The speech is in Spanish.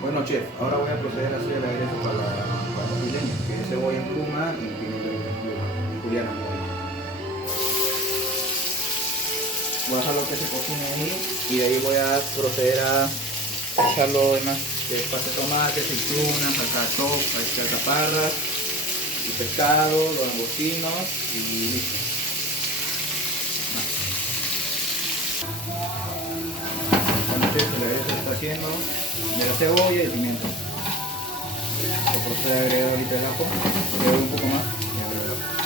Bueno, chef, ahora voy a proceder a hacer el aderezo para los pileños, que es cebolla en pluma y pimiento en pluma, en juliana. Voy a dejarlo que se cocine ahí y de ahí voy a proceder a echarlo en más pasta de tomate, aceitunas, alcaparras, y pescado, los langostinos y listo. Bueno, chef, el aderezo se está haciendo de la cebolla y el pimiento. Lo procede a agregar ahorita el ajo, le doy un poco más y agrego el ajo.